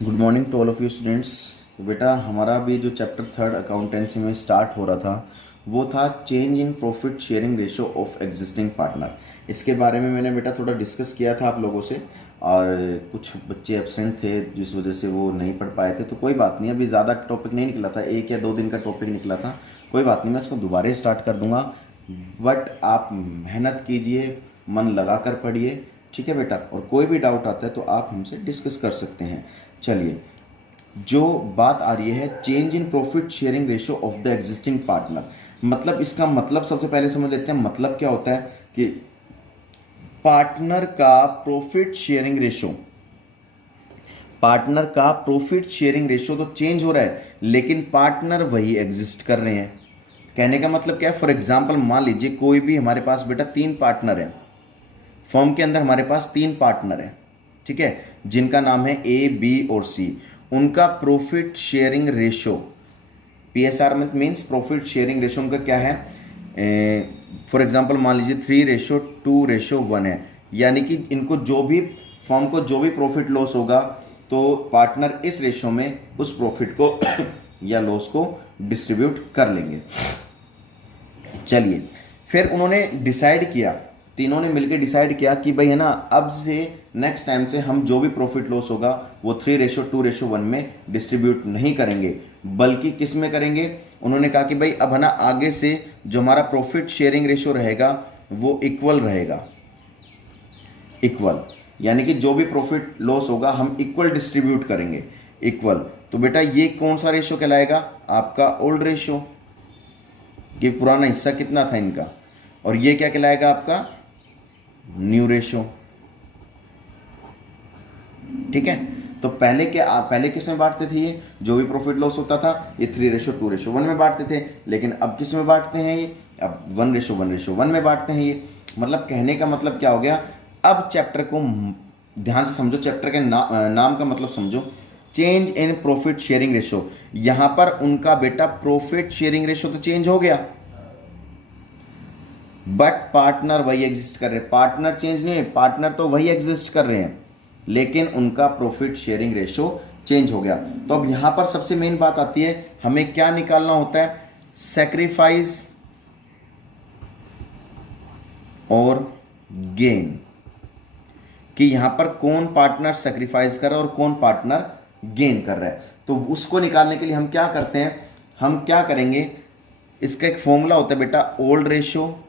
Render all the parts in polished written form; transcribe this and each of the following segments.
Good morning to all of you students. तो बेटा हमारा भी जो चैप्टर थर्ड अकाउंटेंसी में स्टार्ट हो रहा था वो था change in profit sharing ratio of existing partner. इसके बारे में मैंने बेटा थोड़ा डिस्कस किया था आप लोगों से, और कुछ बच्चे एब्सेंट थे जिस वजह से वो नहीं पढ़ पाए थे। तो कोई बात नहीं, अभी ज़्यादा टॉपिक नहीं निकला था, 1 या 2 दिन का टॉपिक निकला था। कोई बात नहीं, मैं इसको दोबारा स्टार्ट कर दूंगा, बट आप मेहनत कीजिए, मन लगा कर पढ़िए, ठीक है बेटा। और कोई भी डाउट आता है तो आप हमसे डिस्कस कर सकते हैं। चलिए, जो बात आ रही है change in profit sharing ratio of the existing partner, मतलब इसका मतलब सबसे पहले समझ लेते हैं। मतलब क्या होता है कि पार्टनर का प्रॉफिट शेयरिंग रेशियो, पार्टनर का प्रॉफिट शेयरिंग रेशियो तो चेंज हो रहा है, लेकिन पार्टनर वही एग्जिस्ट कर रहे हैं। कहने का मतलब क्या है, फॉर एग्जाम्पल मान लीजिए कोई भी हमारे पास बेटा 3 पार्टनर है, फर्म के अंदर हमारे पास 3 पार्टनर है, ठीक है, जिनका नाम है ए, बी और सी। उनका प्रॉफिट शेयरिंग रेशो, पीएसआर में मीन्स प्रॉफिट शेयरिंग रेशो उनका क्या है। फॉर एग्जांपल मान लीजिए 3:2:1 है, यानी कि इनको जो भी फर्म को जो भी प्रॉफिट लॉस होगा तो पार्टनर इस रेशो में उस प्रॉफिट को या लॉस को डिस्ट्रीब्यूट कर लेंगे। चलिए, फिर उन्होंने डिसाइड किया, तीनों ने मिलकर डिसाइड किया कि भाई है ना, अब से नेक्स्ट टाइम से हम जो भी प्रॉफिट लॉस होगा वो 3:2:1 में डिस्ट्रीब्यूट नहीं करेंगे, बल्कि किस में करेंगे। उन्होंने कहा कि भाई अब है ना, आगे से जो हमारा प्रॉफिट शेयरिंग रेशो रहेगा वो इक्वल रहेगा। इक्वल यानी कि जो भी प्रॉफिट लॉस होगा हम इक्वल डिस्ट्रीब्यूट करेंगे, इक्वल। तो बेटा ये कौन सा रेशो कहलाएगा, आपका ओल्ड रेशो, ये पुराना हिस्सा कितना था इनका। और ये क्या कहलाएगा, आपका न्यू रेशो, ठीक है। तो पहले किस में बांटते थे, ये जो भी प्रॉफिट लॉस होता था ये 3:2:1 में बांटते थे, लेकिन अब किस में बांटते हैं, ये अब 1:1:1 में बांटते हैं ये। मतलब कहने का मतलब क्या हो गया, अब चैप्टर को ध्यान से समझो, चैप्टर के नाम का मतलब समझो, change in profit sharing ratio. यहां पर उनका बेटा प्रॉफिट शेयरिंग रेशो तो चेंज हो गया, बट पार्टनर वही एग्जिस्ट कर रहे हैं। पार्टनर चेंज नहीं है, पार्टनर तो वही एग्जिस्ट कर रहे हैं, लेकिन उनका प्रॉफिट शेयरिंग रेशो चेंज हो गया। तो अब यहां पर सबसे मेन बात आती है, हमें क्या निकालना होता है, सैक्रिफाइस और गेन, कि यहां पर कौन पार्टनर सैक्रिफाइस कर रहा है और कौन पार्टनर गेन कर रहा है। तो उसको निकालने के लिए हम क्या करते हैं, हम क्या करेंगे, इसका एक फॉर्मूला होता है बेटा, old ratio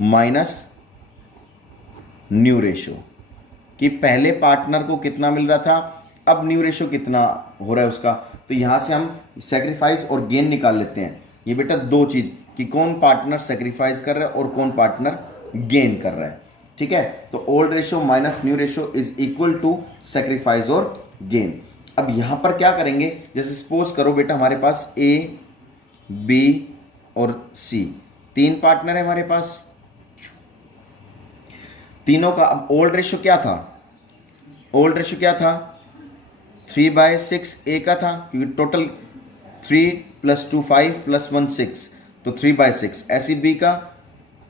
minus new ratio, कि पहले पार्टनर को कितना मिल रहा था, अब न्यू रेशो कितना हो रहा है उसका। तो यहां से हम सेक्रीफाइस और गेन निकाल लेते हैं। ये बेटा दो चीज, कि कौन पार्टनर सेक्रीफाइस कर रहा है और कौन पार्टनर गेन कर रहा है, ठीक है। तो old ratio minus new ratio is equal to sacrifice और गेन। अब यहां पर क्या करेंगे, जैसे सपोज करो बेटा हमारे पास ए, बी और सी 3 पार्टनर है हमारे पास, तीनों का अब ओल्ड रेशो क्या था, ओल्ड रेशो क्या था, 3/6 ए का था, क्योंकि टोटल 3 + 2 5 + 1 6, तो 3/6। ऐसी बी का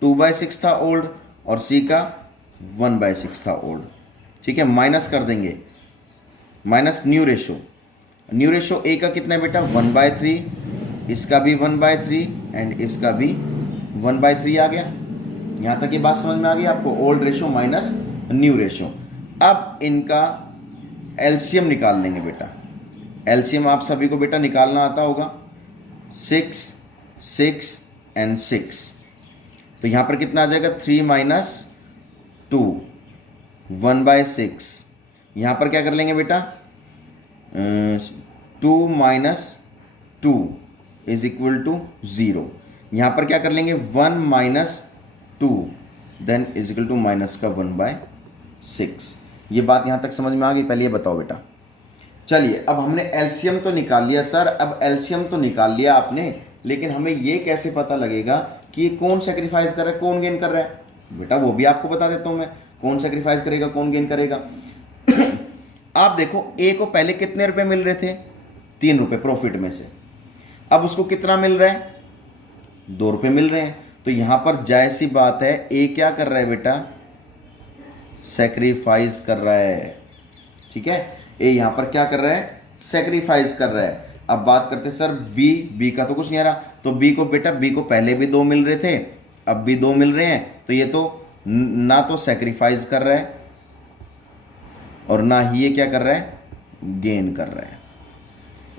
2/6 था ओल्ड, और सी का 1/6 था ओल्ड, ठीक है। माइनस कर देंगे, minus new ratio, new ratio A का कितना है बेटा 1/3, इसका भी 1/3 एंड इसका भी 1/3 आ गया। यहां तक ये बात समझ में आ गई आपको, old ratio minus new ratio. अब इनका एलसीएम निकाल लेंगे बेटा, एलसीएम आप सभी को बेटा निकालना आता होगा, 6 6 एंड 6। तो यहां पर कितना आ जाएगा, 3 - 2 1/6। यहां पर क्या कर लेंगे बेटा, 2 - 2 = 0। यहां पर क्या कर लेंगे, 1 - 2 देन = माइनस का 1/6। ये बात यहां तक समझ में आ गई, पहले ये बताओ बेटा। चलिए, अब हमने एलसीएम तो निकाल लिया सर, अब एलसीएम तो निकाल लिया आपने, लेकिन हमें ये कैसे पता लगेगा कि ये कौन सेक्रीफाइस कर रहा है कौन गेन कर रहा है। बेटा वो भी आपको बता देता हूं मैं, कौन सेक्रीफाइस करेगा कौन गेन करेगा। आप देखो, ए को पहले कितने रुपए मिल रहे थे, 3 रुपए प्रॉफिट में से, अब उसको कितना मिल रहा है, 2 रुपए मिल रहे हैं। तो यहां पर जायज सी बात है, ए क्या कर रहा है बेटा, सेक्रीफाइस कर रहा है, ठीक है। ए यहाँ पर क्या कर रहा है, सेक्रीफाइस कर रहा है। अब बात करते हैं सर बी का तो कुछ नहीं आ रहा, तो बी को बेटा, बी को पहले भी 2 मिल रहे थे, अब भी 2 मिल रहे हैं, तो ये तो ना तो सेक्रीफाइस कर रहा है और ना ही ये क्या कर रहा है, गेन कर रहा है।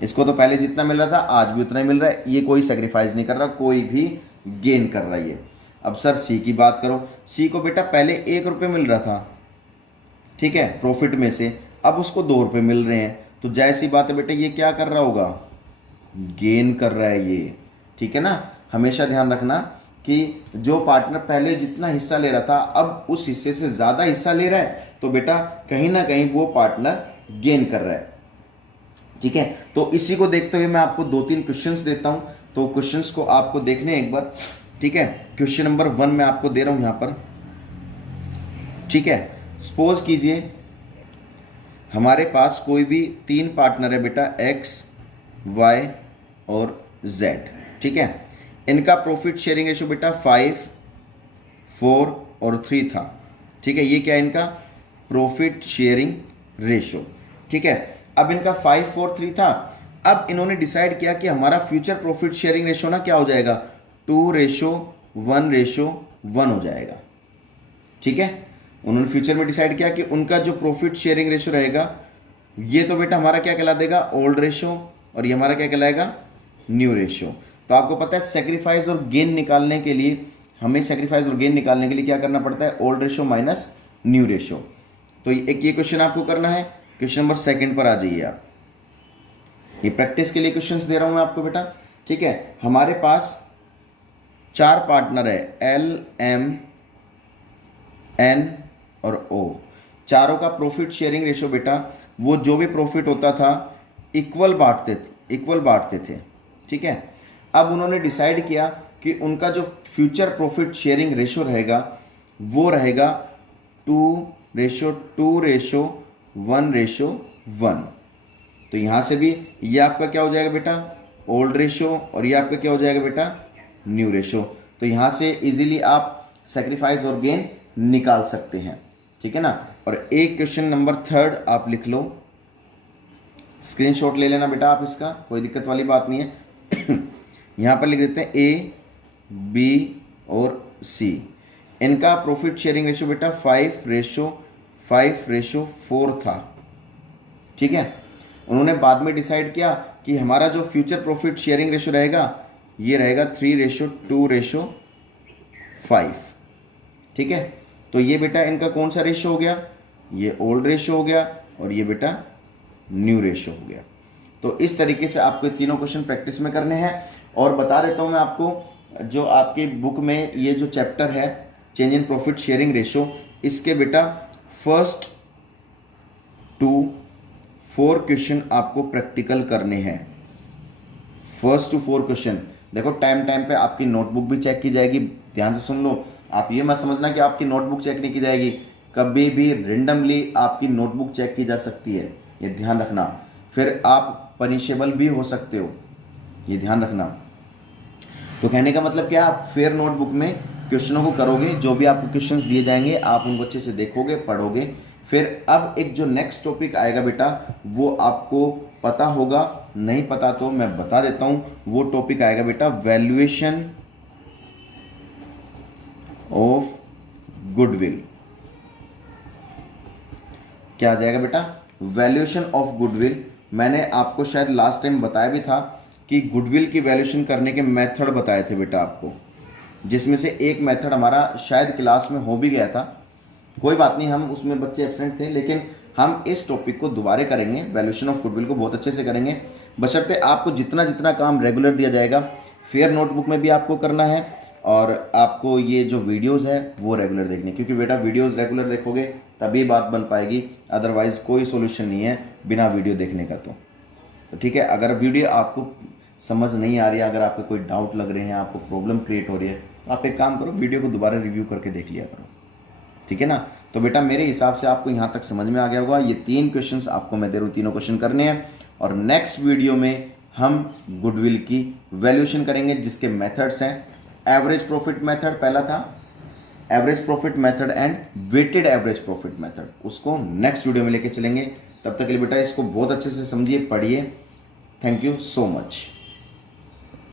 इसको तो पहले जितना मिल रहा था आज भी उतना ही मिल रहा है, ये कोई सेक्रीफाइस नहीं कर रहा, कोई भी गेन कर रहा है ये। अब सर सी की बात करो, सी को बेटा पहले 1 रुपये मिल रहा था, ठीक है, प्रॉफिट में से, अब उसको 2 रुपये मिल रहे हैं, तो जैसी बात है बेटा ये क्या कर रहा होगा, गेन कर रहा है ये, ठीक है ना। हमेशा ध्यान रखना कि जो पार्टनर पहले जितना हिस्सा ले रहा था अब उस हिस्से से ज़्यादा हिस्सा ले रहा है, तो बेटा कहीं ना कहीं वो पार्टनर गेन कर रहा है, ठीक है। तो इसी को देखते हुए मैं आपको 2-3 क्वेश्चंस देता हूं, तो क्वेश्चंस को आपको देखने एक बार, ठीक है। क्वेश्चन नंबर 1 मैं आपको दे रहा हूं यहां पर, ठीक है। सपोज कीजिए हमारे पास कोई भी 3 पार्टनर है बेटा, एक्स, वाई और जेड, ठीक है। इनका प्रॉफिट शेयरिंग रेशो बेटा 5, 4 और 3 था, ठीक है। ये क्या है इनका प्रॉफिट शेयरिंग रेशो, ठीक है। अब इनका 5, 4, 3 था, अब इन्होंने डिसाइड किया कि हमारा फ्यूचर प्रॉफिट शेयरिंग रेशो ना क्या हो जाएगा, 2:1:1 हो जाएगा, ठीक है। उन्होंने फ्यूचर में डिसाइड किया कि उनका जो प्रॉफिट शेयरिंग रेशो रहेगा ये तो बेटा हमारा क्या कहला देगा, ओल्ड रेशो, और ये हमारा क्या कहलाएगा, न्यू रेशो। तो आपको पता है सेक्रीफाइस और गेन निकालने के लिए, हमें सेक्रीफाइस और गेन निकालने के लिए क्या करना पड़ता है, old ratio minus new ratio. तो एक ये क्वेश्चन आपको करना है। क्वेश्चन नंबर 2 पर आ जाइए आप, ये प्रैक्टिस के लिए क्वेश्चंस दे रहा हूं मैं आपको बेटा, ठीक है। हमारे पास 4 पार्टनर है, एल, एम, एन और ओ। चारों का प्रॉफिट शेयरिंग रेशो बेटा, वो जो भी प्रॉफिट होता था इक्वल बांटते थे, ठीक है। अब उन्होंने डिसाइड किया कि उनका जो फ्यूचर प्रॉफिट शेयरिंग रेशो रहेगा वो रहेगा 2:1:1। तो यहाँ से भी ये आपका क्या हो जाएगा बेटा, ओल्ड रेशो, और ये आपका क्या हो जाएगा बेटा, न्यू रेशो। तो यहाँ से इजीली आप सेक्रीफाइस और गेन निकाल सकते हैं, ठीक है ना। और एक क्वेश्चन नंबर 3 आप लिख लो, स्क्रीनशॉट ले लेना बेटा आप इसका, कोई दिक्कत वाली बात नहीं है। यहाँ पर लिख देते हैं ए, बी और सी। इनका प्रॉफिट शेयरिंग रेशो बेटा 5:4 था, ठीक है। उन्होंने बाद में डिसाइड किया कि हमारा जो फ्यूचर प्रॉफिट शेयरिंग रेशो रहेगा ये रहेगा 3:2:5, ठीक है। तो ये बेटा इनका कौन सा रेशो हो गया, ये ओल्ड रेशो हो गया, और ये बेटा न्यू रेशो हो गया। तो इस तरीके से आपको तीनों क्वेश्चन प्रैक्टिस में करने हैं। और बता देता हूं मैं आपको, जो आपके बुक में ये जो चैप्टर है change in profit sharing ratio, इसके बेटा फर्स्ट 2 4 क्वेश्चन आपको प्रैक्टिकल करने हैं। फर्स्ट 2 4 क्वेश्चन देखो, टाइम पे आपकी नोटबुक भी चेक की जाएगी। ध्यान से सुन लो, आप ये मत समझना कि आपकी नोटबुक चेक नहीं की जाएगी, कभी भी रेंडमली आपकी नोटबुक चेक की जा सकती है, ये ध्यान रखना। फिर आप पनिशेबल भी हो सकते हो, ये ध्यान रखना। तो कहने का मतलब क्या, आप फेयर नोटबुक में क्वेश्चनों को करोगे, जो भी आपको क्वेश्चंस दिए जाएंगे आप उनको अच्छे से देखोगे, पढ़ोगे। फिर अब एक जो नेक्स्ट टॉपिक आएगा बेटा, वो आपको पता होगा, नहीं पता तो मैं बता देता हूं, वो टॉपिक आएगा बेटा वैल्यूएशन ऑफ गुडविल। क्या आ जाएगा बेटा, वैल्यूएशन ऑफ गुडविल। मैंने आपको शायद लास्ट टाइम बताया भी था कि गुडविल की वैल्यूएशन करने के मेथड बताए थे बेटा आपको, जिसमें से एक मेथड हमारा शायद क्लास में हो भी गया था। कोई बात नहीं, हम उसमें बच्चे एब्सेंट थे, लेकिन हम इस टॉपिक को दोबारा करेंगे, वैल्यूएशन ऑफ गुडविल को बहुत अच्छे से करेंगे। बशर्ते आपको जितना जितना काम रेगुलर दिया जाएगा, फेयर नोटबुक में भी आपको करना है, और आपको ये जो वीडियोस है वो रेगुलर देखने, क्योंकि बेटा वीडियोस रेगुलर देखोगे तभी बात बन पाएगी, अदरवाइज कोई सोल्यूशन नहीं है बिना वीडियो देखने का। तो ठीक है, अगर वीडियो आपको समझ नहीं आ रही है, अगर आपको कोई डाउट लग रहे हैं, आपको प्रॉब्लम क्रिएट हो रही है, तो आप एक काम करो, वीडियो को दोबारा रिव्यू करके देख लिया करो, ठीक है ना। तो बेटा मेरे हिसाब से आपको यहाँ तक समझ में आ गया होगा। ये 3 क्वेश्चंस आपको मैं दे रहा हूँ, तीनों क्वेश्चन करने हैं, और नेक्स्ट वीडियो में हम गुडविल की वैल्यूएशन करेंगे, जिसके मेथड्स हैं एवरेज प्रॉफिट मेथड, पहला था average profit method and weighted average profit method, उसको नेक्स्ट वीडियो में लेके चलेंगे। तब तक के लिए बेटा इसको बहुत अच्छे से समझिए, पढ़िए। Thank you so much.